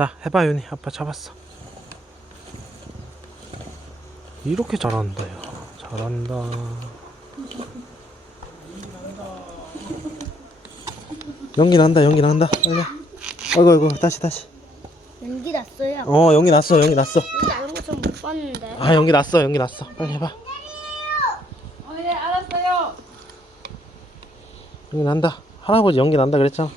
자, 해봐, 윤희. 아빠 잡았어. 이렇게 잘한다, 야. 잘한다. 연기 난다, 연기 난다. 빨리. 아이고, 아이고, 다시. 연기 났어요. 연기 났어. 연기 나는 거 좀 못 봤는데. 아, 연기 났어. 빨리 해봐. 예, 알았어요. 연기 난다. 할아버지 연기 난다 그랬잖아.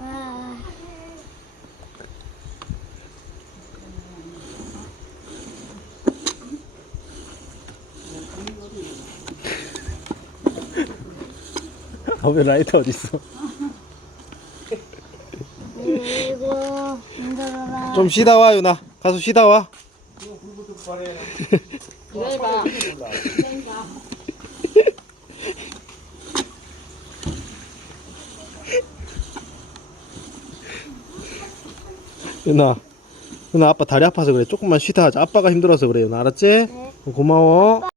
아, 아, 왜 라이터 어딨어? 아이고 힘들어라. 좀 쉬다 와, 윤아. 가서 쉬다 와. 기다려봐. 윤아 아빠 다리 아파서 그래. 조금만 쉬다 하자. 아빠가 힘들어서 그래, 윤아. 알았지? 네. 고마워.